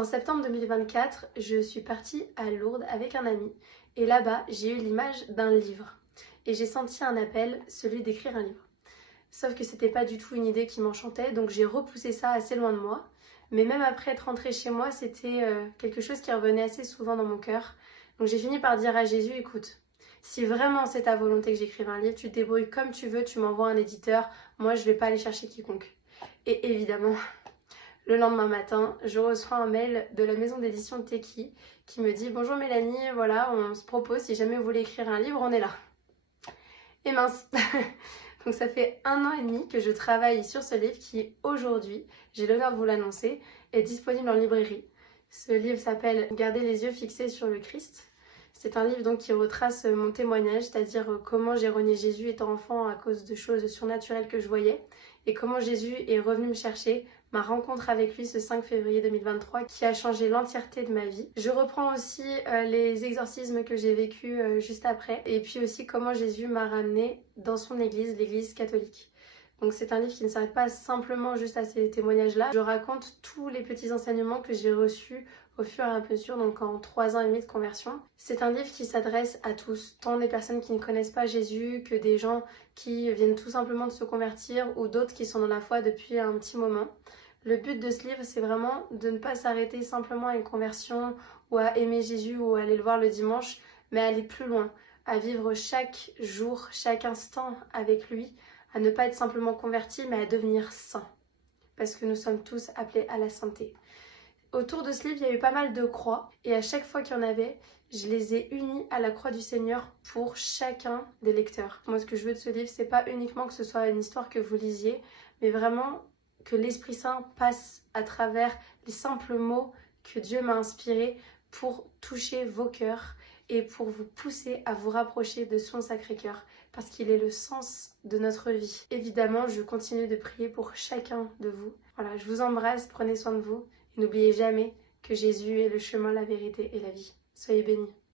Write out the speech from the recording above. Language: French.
En septembre 2024, je suis partie à Lourdes avec un ami et là-bas, j'ai eu l'image d'un livre et j'ai senti un appel, celui d'écrire un livre. Sauf que c'était pas du tout une idée qui m'enchantait, donc j'ai repoussé ça assez loin de moi. Mais même après être rentrée chez moi, c'était quelque chose qui revenait assez souvent dans mon cœur. Donc j'ai fini par dire à Jésus, écoute, si vraiment c'est ta volonté que j'écrive un livre, tu te débrouilles comme tu veux, tu m'envoies un éditeur, moi je vais pas aller chercher quiconque. Et évidemment, le lendemain matin, je reçois un mail de la maison d'édition Teki qui me dit bonjour Mélanie, voilà, on se propose, si jamais vous voulez écrire un livre, on est là. Et mince. Donc ça fait 1 an et demi que je travaille sur ce livre qui aujourd'hui, j'ai l'honneur de vous l'annoncer, est disponible en librairie. Ce livre s'appelle Garder les yeux fixés sur le Christ. C'est un livre donc qui retrace mon témoignage, c'est-à-dire comment j'ai renié Jésus étant enfant à cause de choses surnaturelles que je voyais et comment Jésus est revenu me chercher, ma rencontre avec lui ce 5 février 2023 qui a changé l'entièreté de ma vie. Je reprends aussi les exorcismes que j'ai vécus juste après et puis aussi comment Jésus m'a ramené dans son église, l'église catholique. Donc c'est un livre qui ne s'arrête pas simplement juste à ces témoignages-là. Je raconte tous les petits enseignements que j'ai reçus au fur et à mesure, donc en 3 ans et demi de conversion. C'est un livre qui s'adresse à tous, tant des personnes qui ne connaissent pas Jésus que des gens qui viennent tout simplement de se convertir ou d'autres qui sont dans la foi depuis un petit moment. Le but de ce livre, c'est vraiment de ne pas s'arrêter simplement à une conversion ou à aimer Jésus ou à aller le voir le dimanche, mais à aller plus loin, à vivre chaque jour, chaque instant avec lui, à ne pas être simplement converti, mais à devenir saint, parce que nous sommes tous appelés à la sainteté. Autour de ce livre, il y a eu pas mal de croix, et à chaque fois qu'il y en avait, je les ai unies à la croix du Seigneur pour chacun des lecteurs. Moi, ce que je veux de ce livre, c'est pas uniquement que ce soit une histoire que vous lisiez, mais vraiment que l'Esprit Saint passe à travers les simples mots que Dieu m'a inspirés pour toucher vos cœurs et pour vous pousser à vous rapprocher de son Sacré-Cœur, parce qu'il est le sens de notre vie. Évidemment, je continue de prier pour chacun de vous. Voilà, je vous embrasse, prenez soin de vous et n'oubliez jamais que Jésus est le chemin, la vérité et la vie. Soyez bénis.